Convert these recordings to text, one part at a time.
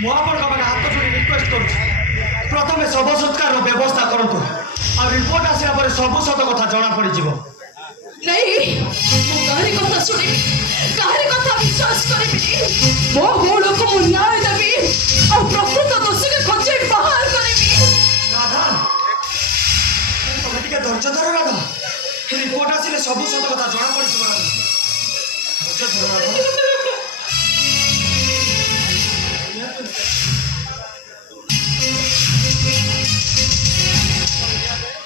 ମୁଁ ଆପଣଙ୍କ ପାଖରେ ହାତ ଯୋଡ଼ି ରିକ୍ୱେଷ୍ଟ କରୁଛି ପ୍ରଥମେ ଶବ ସତ୍କାରର ବ୍ୟବସ୍ଥା କରନ୍ତୁ ଆଉ ରିପୋର୍ଟ ଆସିଲା ପରେ ସବୁ ସତ କଥା ଜଣା ପଡ଼ିଯିବ। नहीं ମୁଁ କାହାରି କଥା ଶୁଣିବି କାହାରି କଥା ବିଶ୍ୱାସ କରିବିନି ମୋ ଭଉଣୀକୁ ମୁଁ ନ୍ୟାୟ ଦେବି ଆଉ ପ୍ରକୃତ ଦୋଷୀକୁ ଖୋଜି ବାହାର କରିବି। ରାଧା ତମେ ଟିକେ ଧୈର୍ଯ୍ୟ ଧର ରାଧା ରିପୋର୍ଟ ଆସିଲେ ସବୁ ସତ କଥା ଜଣା ପଡ଼ିଯିବ ରାଧା ଧୈର୍ଯ୍ୟ ଧର ରାଧା।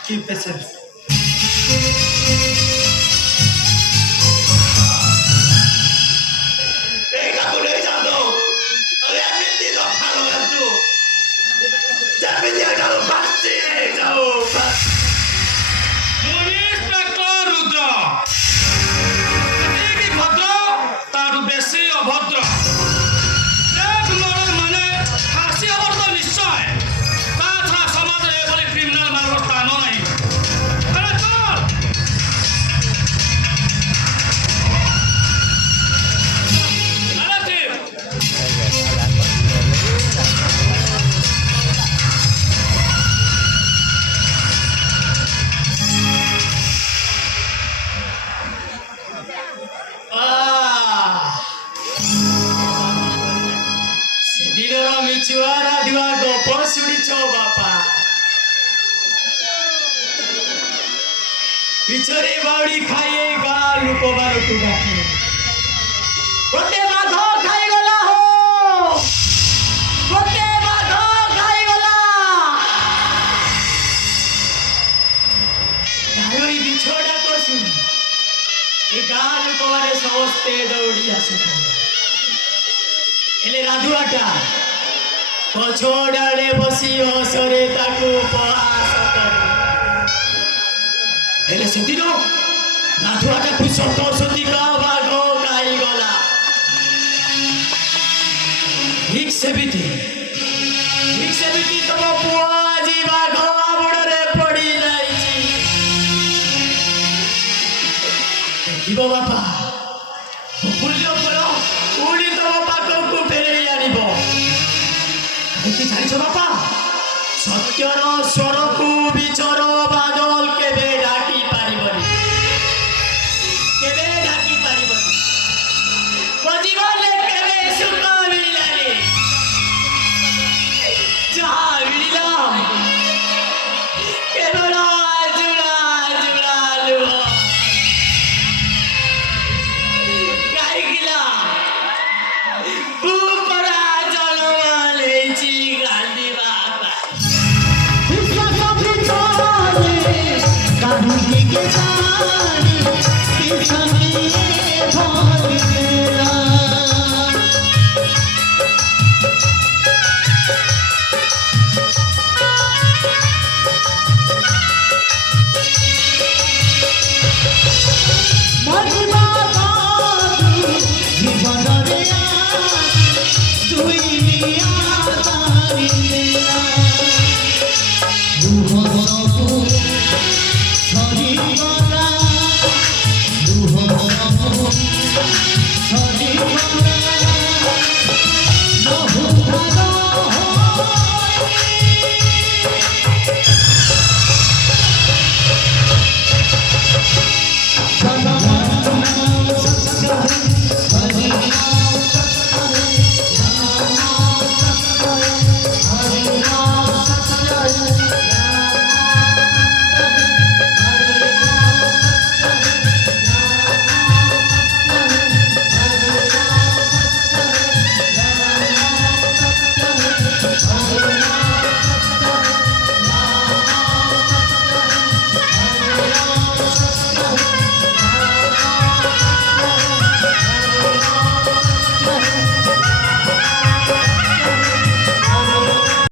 Keep patience. मिचुआरा दिवा गप शुणिछ बापा पिछरे बाड़ी खाइए गा लुको बालू डाके गोटे बाघ खाई गला हो गोटे बाघ खाई गला गायोई बिछोड़ा को सुन ए गा लुको माने समस्ते दौड़ी आसुते एले राधुआटा पछोड़े बसी हसरे ताकू उपहास करे सेदिन नाथुआटा तू सत सती बाघ गाई गला ठीक सेबिति तुम पुआ आज बाघ आबुड़े पड़ी जाइछि देखिबो बापा पुल्य फल उड़ी तुम पाखकू फेरे आनिबो देखि जाइछ बापा सत्यर स्वर को विचर बादल केबे डाकी पारिबनी बजीबले केबे सुख मिलानी जहा मिला केवल जुड़ा जुड़ा लुह गाई गिला ऊपरा जलवाले ची गांधी बाबा विश्वास बिचारे काबू के